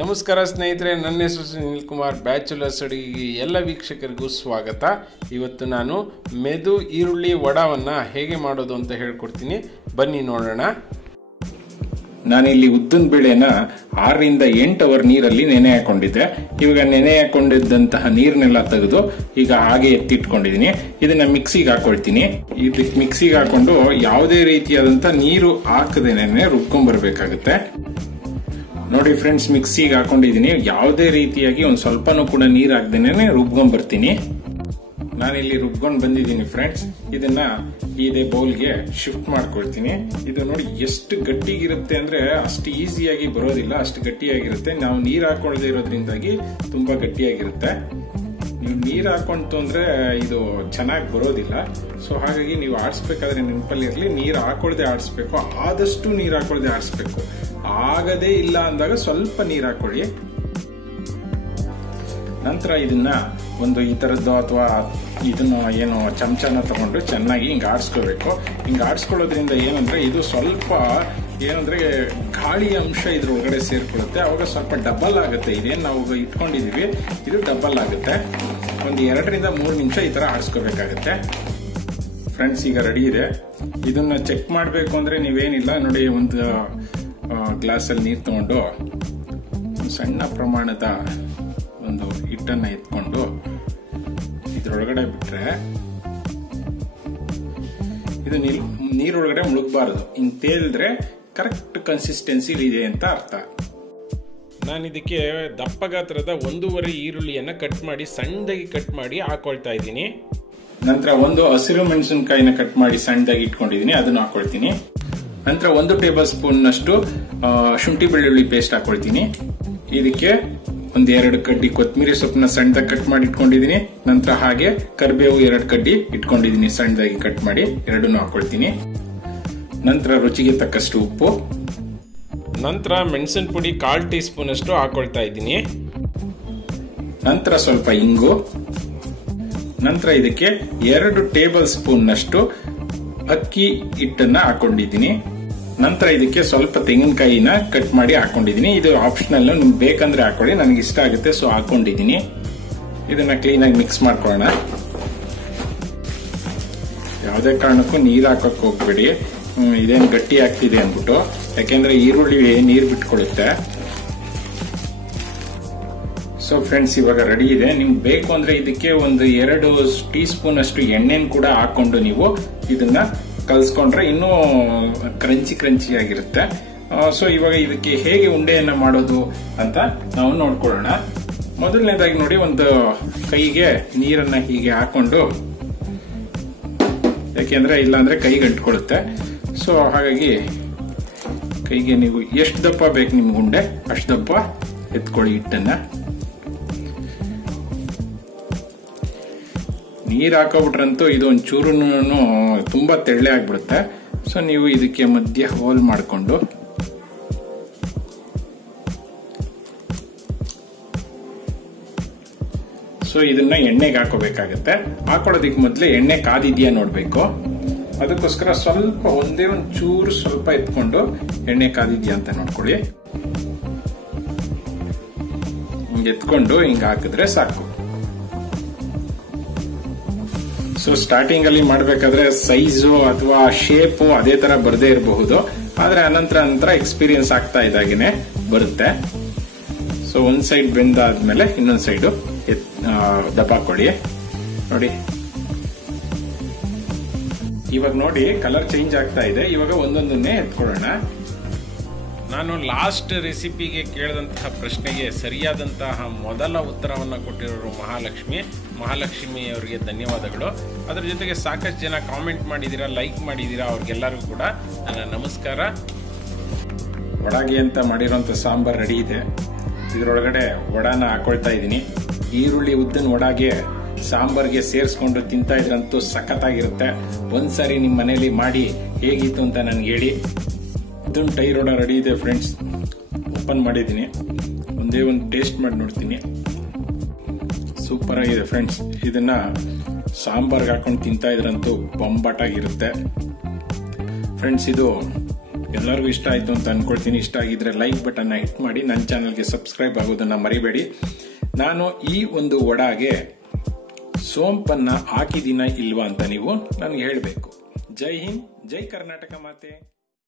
ನಮಸ್ಕಾರ ಸ್ನೇಹಿತರೆ, ನನ್ನ ಹೆಸರು ಸುನಿಲ್ ಕುಮಾರ್. ಬ್ಯಾಚುಲರ್ಸ್ ಅಡುಗೆಗೆ ಎಲ್ಲ ವೀಕ್ಷಕರಿಗೂ ಸ್ವಾಗತ. ಇವತ್ತು ನಾನು ಮೆದು ಈರುಳ್ಳಿ ವಡಾವನ್ನು ಹೇಗೆ ಮಾಡೋದು ಅಂತ ಹೇಳ್ಕೊಡ್ತೀನಿ, ಬನ್ನಿ ನೋಡೋಣ. ನಾನಿಲ್ಲಿ ಉದ್ದಿನ ಬೇಳೆನ 6 ರಿಂದ 8 ಅವರ್ ನೀರಲ್ಲಿ ನೆನೆ ಹಾಕೊಂಡಿದ್ದೆ. ಇವಾಗ ನೆನೆ ಹಾಕೊಂಡಿದ್ದಂತಹ ನೀರನ್ನೆಲ್ಲ ತೆಗೆದು ಈಗ ಹಾಗೆ ಎತ್ತಿಟ್ಕೊಂಡಿದ್ದೀನಿ. ಇದನ್ನ ಮಿಕ್ಸಿಗೆ ಹಾಕೊಳ್ತೀನಿ. ಇದಕ್ಕೆ ಮಿಕ್ಸಿಗೆ ಹಾಕೊಂಡು ಯಾವುದೇ ರೀತಿಯಾದಂತ ನೀರು ಹಾಕದೇನೆ ರುಬ್ಕೊಂಡ್ ಬರ್ಬೇಕಾಗುತ್ತೆ. ನೋಡಿ ಫ್ರೆಂಡ್ಸ್, ಮಿಕ್ಸಿಗೆ ಹಾಕೊಂಡಿದ್ದೀನಿ. ಯಾವುದೇ ರೀತಿಯಾಗಿ ಒಂದ್ ಸ್ವಲ್ಪನೂ ಕೂಡ ನೀರ್ ಹಾಕ್ದೇನೆ ರುಬ್ಕೊಂಡ್ ಬರ್ತೀನಿ. ನಾನಿಲ್ಲಿ ರುಬ್ಕೊಂಡ್ ಬಂದಿದ್ದೀನಿ ಫ್ರೆಂಡ್ಸ್. ಇದನ್ನ ಇದೇ ಬೌಲ್ಗೆ ಶಿಫ್ಟ್ ಮಾಡ್ಕೊಳ್ತೀನಿ. ಇದು ನೋಡಿ ಎಷ್ಟು ಗಟ್ಟಿಗಿರುತ್ತೆ ಅಂದ್ರೆ ಅಷ್ಟು ಈಸಿಯಾಗಿ ಬರೋದಿಲ್ಲ, ಅಷ್ಟು ಗಟ್ಟಿಯಾಗಿರುತ್ತೆ. ನಾವು ನೀರ್ ಹಾಕೊಳ್ಳದೆ ಇರೋದ್ರಿಂದಾಗಿ ತುಂಬಾ ಗಟ್ಟಿಯಾಗಿರುತ್ತೆ. ನೀವು ನೀರ್ ಹಾಕೊಂತು ಅಂದ್ರೆ ಇದು ಚೆನ್ನಾಗಿ ಬರೋದಿಲ್ಲ. ಸೊ ಹಾಗಾಗಿ ನೀವು ಆಡಿಸ್ಬೇಕಾದ್ರೆ ನೆನಪಲ್ಲಿ ಇರಲಿ, ನೀರ್ ಹಾಕೊಳ್ದೆ ಆಡಿಸ್ಬೇಕು. ಆದಷ್ಟು ನೀರ್ ಹಾಕೊಳ್ದೆ ಆಡಿಸ್ಬೇಕು. ಆಗದೇ ಇಲ್ಲ ಅಂದಾಗ ಸ್ವಲ್ಪ ನೀರ್ ಹಾಕೊಳ್ಳಿ. ನಂತರ ಇದನ್ನ ಒಂದು ಈ ತರದ್ದು ಅಥವಾ ಇದನ್ನ ಏನು ಚಮಚನ ತಗೊಂಡು ಚೆನ್ನಾಗಿ ಹಿಂಗ ಆಡಿಸ್ಕೋಬೇಕು. ಹಿಂಗ ಆಡಿಸ್ಕೊಳ್ಳೋದ್ರಿಂದ ಏನಂದ್ರೆ ಇದು ಸ್ವಲ್ಪ ಏನಂದ್ರೆ ಗಾಳಿ ಅಂಶ ಇದ್ರೊಳಗಡೆ ಸೇರ್ಕೊಳ್ಳುತ್ತೆ. ಅವಾಗ ಸ್ವಲ್ಪ ಡಬಲ್ ಆಗುತ್ತೆ. ಇದೇನ್ ನಾವು ಇಟ್ಕೊಂಡಿದೀವಿ ಇದು ಡಬಲ್ ಆಗುತ್ತೆ. ಒಂದು 2 ರಿಂದ 3 ನಿಮಿಷ ಈ ತರ ಆಡಿಸ್ಕೋಬೇಕಾಗತ್ತೆ. ಫ್ರೆಂಡ್ಸ್, ಈಗ ರೆಡಿ ಇದೆ. ಇದನ್ನ ಚೆಕ್ ಮಾಡ್ಬೇಕು ಅಂದ್ರೆ ನೀವೇನಿಲ್ಲ ನೋಡಿ, ಒಂದು ಗ್ಲಾಸ್ ಅಲ್ಲಿ ನೀರು ತಗೊಂಡು ಸಣ್ಣ ಪ್ರಮಾಣದ ಒಂದು ಹಿಟ್ಟನ್ನ ಎತ್ಕೊಂಡು ಇದ್ರೊಳಗಡೆ ಬಿಟ್ರೆ ಇದು ನೀರೊಳಗಡೆ ಮುಳುಗಬಾರದು. ಹಿಂಗ್ ತೇಲಿದ್ರೆ ಕರೆಕ್ಟ್ ಕನ್ಸಿಸ್ಟೆನ್ಸಿ ಇದೆ ಅಂತ ಅರ್ಥ. ನಾನು ಇದಕ್ಕೆ ದಪ್ಪ ಗಾತ್ರದ 1.5 ಈರುಳ್ಳಿಯನ್ನ ಕಟ್ ಮಾಡಿ ಸಣ್ಣದಾಗಿ ಕಟ್ ಮಾಡಿ ಹಾಕೊಳ್ತಾ ಇದ್ದೀನಿ. ನಂತರ ಒಂದು ಹಸಿರು ಮೆಣಸಿನಕಾಯಿನ ಕಟ್ ಮಾಡಿ ಸಣ್ಣದಾಗಿ ಇಟ್ಕೊಂಡಿದ್ದೀನಿ, ಅದನ್ನ ಹಾಕೊಳ್ತೀನಿ. ನಂತರ 1 ಟೇಬಲ್ ಸ್ಪೂನ್ ನಷ್ಟು ಶುಂಠಿ ಬೆಳ್ಳುಳ್ಳಿ ಪೇಸ್ಟ್ ಹಾಕೊಳ್ತೀನಿ. ಇದಕ್ಕೆ 1-2 ಕಡ್ಡಿ ಕೊತ್ತಂಬರಿ ಸೊಪ್ಪನ್ನ ಸಣ್ಣದಾಗಿ ಕಟ್ ಮಾಡಿ ಇಟ್ಕೊಂಡಿದ್ದೀನಿ. ನಂತರ ಹಾಗೆ ಕರಿಬೇವು 2 ಕಡ್ಡಿ ಇಟ್ಕೊಂಡಿದ್ದೀನಿ, ಸಣ್ಣದಾಗಿ ಕಟ್ ಮಾಡಿ ಎರಡನ್ನೂ ಹಾಕೊಳ್ತೀನಿ. ನಂತರ ರುಚಿಗೆ ತಕ್ಕಷ್ಟು ಉಪ್ಪು, ನಂತರ ಮೆಣಸಿನ ಪುಡಿ 1/4 ಟೀ ಸ್ಪೂನ್ ಅಷ್ಟು ಹಾಕೊಳ್ತಾ ಇದ್ದೀನಿ. ನಂತರ ಸ್ವಲ್ಪ ಇಂಗು, ನಂತರ ಇದಕ್ಕೆ 2 ಟೇಬಲ್ ಸ್ಪೂನ್ ನಷ್ಟು ಅಕ್ಕಿ ಹಿಟ್ಟನ್ನ ಹಾಕೊಂಡಿದ್ದೀನಿ. ನಂತರ ಇದಕ್ಕೆ ಸ್ವಲ್ಪ ತೆಂಗಿನಕಾಯಿನ ಕಟ್ ಮಾಡಿ ಹಾಕೊಂಡಿದ್ದೀನಿ. ಇದು ಆಪ್ಷನಲ್, ನಿಮ್ಗೆ ಬೇಕಂದ್ರೆ ಹಾಕೊಳ್ಳಿ, ನನಗೆ ಇಷ್ಟ ಆಗುತ್ತೆ ಸೊ ಹಾಕೊಂಡಿದ್ದೀನಿ. ಇದನ್ನ ಕ್ಲೀನ್ ಆಗಿ ಮಿಕ್ಸ್ ಮಾಡ್ಕೊಳ್ಳೋಣ. ಯಾವುದೇ ಕಾರಣಕ್ಕೂ ನೀರ್ ಹಾಕಕ್ ಹೋಗ್ಬೇಡಿ, ಇದೇನು ಗಟ್ಟಿ ಆಗ್ತಿದೆ ಅಂದ್ಬಿಟ್ಟು, ಯಾಕೆಂದ್ರೆ ಈರುಳ್ಳಿ ನೀರ್ ಬಿಟ್ಕೊಳ್ಳುತ್ತೆ. ಸೊ ಫ್ರೆಂಡ್ಸ್, ಇವಾಗ ರೆಡಿ ಇದೆ. ನಿಮ್ಗೆ ಬೇಕು ಅಂದ್ರೆ ಇದಕ್ಕೆ 1-2 ಟೀ ಸ್ಪೂನ್ ಅಷ್ಟು ಎಣ್ಣೆನ ಕೂಡ ಹಾಕೊಂಡು ನೀವು ಇದನ್ನ ಕಲ್ಸ್ಕೊಂಡ್ರೆ ಇನ್ನೂ ಕ್ರಂಚಿ ಆಗಿರುತ್ತೆ. ಸೊ ಇವಾಗ ಇದಕ್ಕೆ ಹೇಗೆ ಉಂಡೆಯನ್ನ ಮಾಡೋದು ಅಂತ ನಾವು ನೋಡ್ಕೊಳ್ಳೋಣ. ಮೊದಲನೇದಾಗಿ ನೋಡಿ, ಒಂದು ಕೈಗೆ ನೀರನ್ನ ಹೀಗೆ ಹಾಕೊಂಡು, ಯಾಕೆಂದ್ರೆ ಇಲ್ಲಾಂದ್ರೆ ಕೈಗೆ ಅಂಟ್ಕೊಳ್ಳುತ್ತೆ. ಸೊ ಹಾಗಾಗಿ ಕೈಗೆ ನೀವು ಎಷ್ಟು ದಪ್ಪ ಬೇಕು ನಿಮ್ಗೆ ಉಂಡೆ ಅಷ್ಟು ದಪ್ಪ ಎತ್ಕೊಳ್ಳಿ ಹಿಟ್ಟನ್ನ. ನೀರ್ ಹಾಕೋಬಿಟ್ರಂತೂ ಇದು ಒಂಚೂರು ತುಂಬಾ ತೆಳ್ಳೆ ಆಗ್ಬಿಡುತ್ತೆ. ಸೊ ನೀವು ಇದಕ್ಕೆ ಮಧ್ಯ ಹೋಲ್ ಮಾಡಿಕೊಂಡು ಸೊ ಇದನ್ನ ಎಣ್ಣೆಗೆ ಹಾಕೋಬೇಕಾಗತ್ತೆ. ಹಾಕೊಳ್ಳೋದಿಕ್ ಮೊದ್ಲೇ ಎಣ್ಣೆ ಕಾದಿದ್ಯಾ ನೋಡ್ಬೇಕು. ಅದಕ್ಕೋಸ್ಕರ ಸ್ವಲ್ಪ ಒಂಚೂರು ಸ್ವಲ್ಪ ಎತ್ಕೊಂಡು ಎಣ್ಣೆ ಕಾದಿದ್ಯಾ ಅಂತ ನೋಡ್ಕೊಳ್ಳಿ. ಹಿಂಗೆ ಎತ್ಕೊಂಡು ಹಿಂಗ ಹಾಕಿದ್ರೆ ಸಾಕು. ಸೊ ಸ್ಟಾರ್ಟಿಂಗ್ ಅಲ್ಲಿ ಮಾಡ್ಬೇಕಾದ್ರೆ ಸೈಜು ಅಥವಾ ಶೇಪು ಅದೇ ತರ ಬರದೇ ಇರಬಹುದು, ಆದ್ರೆ ಅನಂತರ ಎಕ್ಸ್ಪೀರಿಯನ್ಸ್ ಆಗ್ತಾ ಇದ್ದಾಗೇನೆ ಬರುತ್ತೆ. ಸೊ ಒಂದ್ ಸೈಡ್ ಬೆಂದಾದ್ಮೇಲೆ ಇನ್ನೊಂದ್ ಸೈಡು ದಪ್ಪಾಕೊಳ್ಳಿ. ನೋಡಿ, ಇವಾಗ ನೋಡಿ ಕಲರ್ ಚೇಂಜ್ ಆಗ್ತಾ ಇದೆ. ಇವಾಗ ಒಂದೊಂದನ್ನೇ ಎತ್ಕೊಳ್ಳೋಣ. ನಾನು ಲಾಸ್ಟ್ ರೆಸಿಪಿಗೆ ಕೇಳಿದಂತಹ ಪ್ರಶ್ನೆಗೆ ಸರಿಯಾದಂತಹ ಮೊದಲ ಉತ್ತರವನ್ನು ಕೊಟ್ಟಿರೋರು ಮಹಾಲಕ್ಷ್ಮಿ ಅವರಿಗೆ ಧನ್ಯವಾದಗಳು. ಅದರ ಜೊತೆಗೆ ಸಾಕಷ್ಟು ಜನ ಕಾಮೆಂಟ್ ಮಾಡಿದ್ದೀರಾ, ಲೈಕ್ ಮಾಡಿದ್ದೀರಾ, ಅವ್ರಿಗೆಲ್ಲರಿಗೂ ಕೂಡ ನನ್ನ ನಮಸ್ಕಾರ. ವಡಾಗೆ ಅಂತ ಮಾಡಿರೋಂಥ ಸಾಂಬಾರ್ ರೆಡಿ ಇದೆ. ಇದರೊಳಗಡೆ ವಡಾನ ಹಾಕೊಳ್ತಾ ಇದ್ದೀನಿ. ಈರುಳ್ಳಿ ಉದ್ದಿನ ವಡಾಗೆ ಸಾಂಬಾರ್ಗೆ ಸೇರಿಸ್ಕೊಂಡು ತಿಂತಾ ಇದ್ರಂತೂ ಸಖತ್ತಾಗಿರುತ್ತೆ. ಒಂದ್ಸಾರಿ ನಿಮ್ಮ ಮನೇಲಿ ಮಾಡಿ ಹೇಗಿತ್ತು ಅಂತ ನನ್ಗೆ ಹೇಳಿ. ಉದ್ದಿನ ಟೈರ್ ವಡ ರೆಡಿ ಇದೆ ಫ್ರೆಂಡ್ಸ್. ಓಪನ್ ಮಾಡಿದ್ದೀನಿ, ಒಂದೇ ಒಂದು ಟೇಸ್ಟ್ ಮಾಡಿ ನೋಡ್ತೀನಿ. ಸೂಪರ್ ಆಗಿದೆ ಫ್ರೆಂಡ್ಸ್. ಇದನ್ನ ಸಾಂಬಾರ್ಗೆ ಹಾಕೊಂಡು ತಿಂತಾ ಇದ್ರಂತೂ ಬೊಂಬಾಟಾಗಿರುತ್ತೆ ಫ್ರೆಂಡ್ಸ್. ಇದು ಎಲ್ಲರಿಗೂ ಇಷ್ಟ ಆಯ್ತು ಅಂತ ಅನ್ಕೊಳ್ತೀನಿ. ಇಷ್ಟ ಆಗಿದ್ರೆ ಲೈಕ್ ಬಟನ್ನ ಹಿಟ್ ಮಾಡಿ, ನನ್ನ ಚಾನಲ್ಗೆ ಸಬ್ಸ್ಕ್ರೈಬ್ ಆಗೋದನ್ನ ಮರಿಬೇಡಿ. ನಾನು ಈ ಒಂದು ವಡಾಗೆ ಸೋಂಪನ್ನ ಹಾಕಿದೀನ ಇಲ್ವಾ ಅಂತ ನೀವು ನನಗೆ ಹೇಳಬೇಕು. ಜೈ ಹಿಂದ್, ಜೈ ಕರ್ನಾಟಕ ಮಾತೆ.